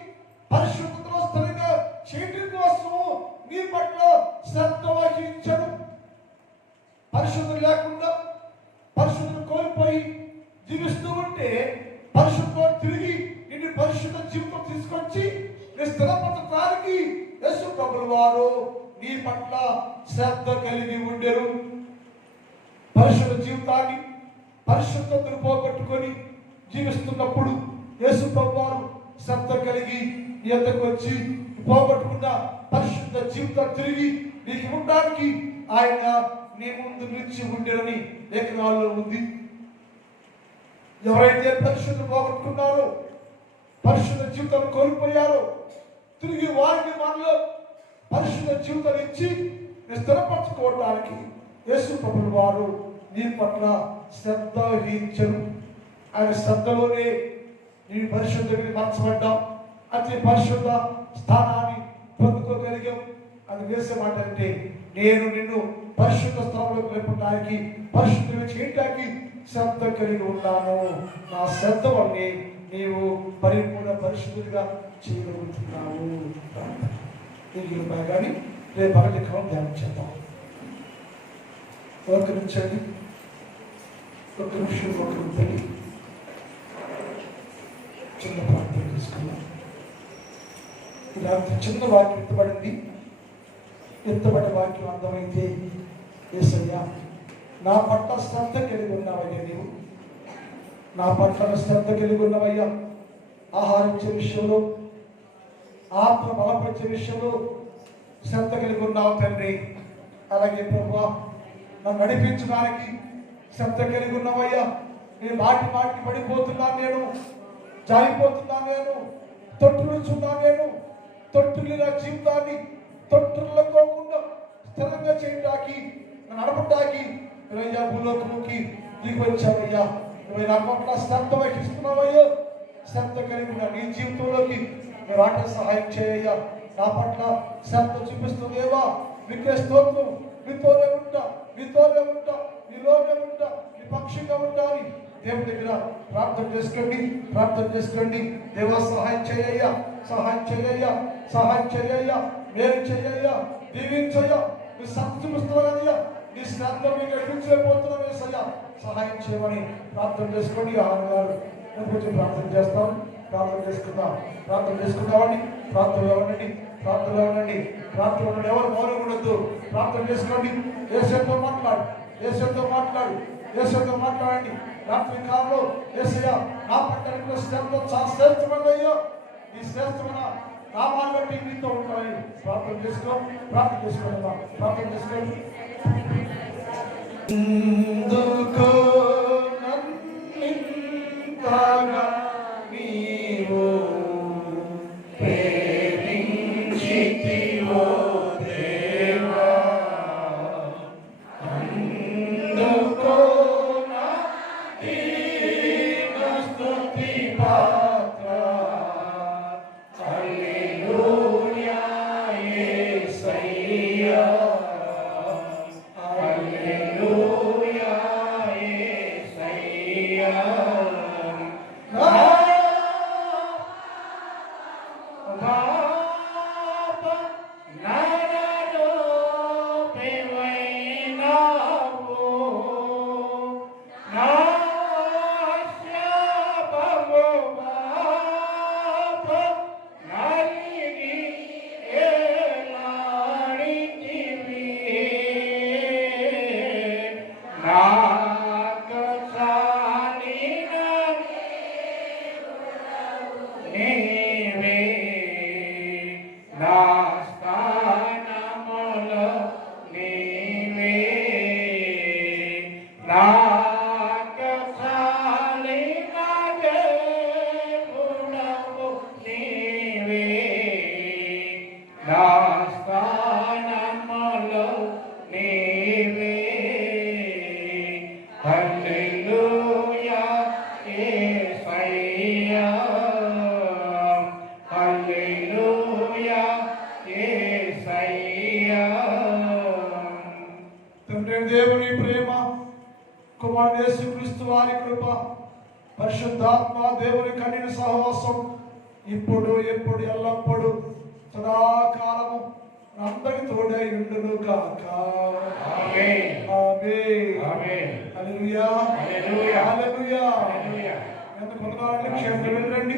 పరిశుద్ధతలో స్థిరంగా చేయడం కోసం నీ పట్ల శ్రద్ధ వహించడు. పరిశుద్ధం లేకుండా పరిశుద్ధం కోల్పోయి జీవిస్తూ ఉంటే పరిశుద్ధం తిరిగి నిన్ను పరిశుద్ధ జీవితం తీసుకొచ్చి నీ స్థిరపరచడానికి యేసు ప్రభువు వారు నీ పట్ల శ్రద్ధ కలిగి ఉండెరు. పరిశుద్ధ జీవితాన్ని పరిశుద్ధతను పోగొట్టుకొని జీవిస్తున్నప్పుడు యేసు ప్రభువు వారు శ్రద్ధ కలిగి నీ వద్దకు వచ్చి పోగొట్టుకున్న పరిశుద్ధ జీవితం తిరిగి నీకు ఉండడానికి ఆయన నీ ముందు నిలిచి ఉండేరని లేఖనాల్లో ఉంది. ఎవరైతే పరిశుద్ధ పోగొట్టుకున్నారో, పరిశుద్ధ జీవితాన్ని కోల్పోయారో, తిరిగి వారికి మనలో పరిశుద్ధ జీవితం ఇచ్చి స్థిరపరచుకోవడానికి యేసు ప్రభువు వారు నీ పట్ల శ్రద్ధ వహించరు. ఆయన శ్రద్ధలోనే నీ పరిశుద్ధకి మార్చబడ్డాం. అతి పరిశుద్ధ స్థానాన్ని పొందుకోగలిగాం. అది వేసే మాట అంటే, నేను నిన్ను పరిశుద్ధ స్థలంలో లేపడానికి, పరిశుద్ధంగా చేయడానికి శ్రద్ధ కలిగి ఉన్నాను. నా శ్రద్ధ వల్లే నీవు పరిపూర్ణ పరిశుద్ధుడిగా చేయగలుగుతున్నావు. ఈ కానీ రేపు అరటికం ధ్యానం చేద్దాం. ఓకరించండి. ఒక నిమిషం తల్లి చిన్న ప్రార్థన తీసుకున్నాం. ఇలాంటి చిన్న వాక్యం ఎత్తబడింది. ఎత్తబడి వాక్యం అందమైతే యేసయ్యా నా పట్ల శ్రద్ధ కలిగి ఉన్నావయ్యా, నీవు నా పట్ల శ్రద్ధ కలిగి ఉన్నవయ్యా. ఆహారించే విషయంలో, ఆత్మ బలపరిచే విషయంలో శ్రద్ధ కలిగి ఉన్నావు తండ్రి. అలాగే ప్రభువా నన్ను నడిపించడానికి శ్రద్ధ కలిగి ఉన్నావయ్యా. నేను మాటికి పడిపోతున్నాను, నేను జారిపోతున్నాను, నేను తొట్టులుచున్నాను, నేను తొట్టులు నా జీవితాన్ని తొట్టులకోకుండా స్థిరంగా చేయడానికి నడపడానికి నువ్వయ్యా భూలోకముకి దిగి వచ్చావయ్యా. నువ్వు నా పట్ల శ్రద్ధ వహిస్తున్నావయ్యా. శ్రద్ధ కలిగి ఉన్న నీ జీవితంలోకి నువ్వు ఆట సహాయం చేయయ్యా. నా పట్ల శ్రద్ధ చూపిస్తుందేవా, మీకే స్తోత్రం. మీతోనే ఉంటా, నీలోనే ఉంటా, నీ పక్షంగా ఉంటాని దేవుని దగ్గర ప్రార్థన చేసుకోండి. దేవా సహాయం చేయయ్యా, మేలు చేయయ్యా, దీవించయ్యా. నీ సత్య చూపిస్తున్నావు కదయ్యా, నీ శ్రద్ధ మీకు నడిపించలేకపోతున్నావు యేసయ్యా, సహాయం చేయమని ప్రార్థన చేసుకోండి. ఆనగారు కొంచెం ప్రార్థన చేస్తాం. ప్రార్థన చేసుకుందామండి. ప్రార్థనలో ఉండండి. ఎవరు మౌనం ఉండొద్దు. ప్రార్థన చేసుకోండి. యేసుతో మాట్లాడండి. రాత్రి కాలంలో యేసయ్యా నా పట్ల శ్రద్ధ చాలా శ్రేష్టమైనయ్యో, ఈ శ్రేష్టమైన నామాన్ని బట్టి మీతో ఉంటాయి. ప్రార్థన చేసుకోండి. ఎందుకో నన్నింతగా నీవు ప్రేమించితివో దేవా, అందుకో నా దీన స్తుతి పాత్ర. హల్లెలూయా యేసయ్యా, హల్లెలూయా యేసయ్యా. హల్లెలూయా యేసయ్యా, హల్లెలూయా యేసయ్యా. తండ్రి దేవుని ప్రేమ, కుమారుడు యేసుక్రీస్తు వారి కృప, పరిశుద్ధాత్మ దేవుని కన్నిన సహవాసం ఇప్పుడు ఎప్పుడు ఎల్లప్పుడు సదాకాలము అందరికి తోడై ఉండును గాక. ఆమేన్. హల్లెలూయా. ఎంత కొందరు క్షేమంగా వెళ్ళండి.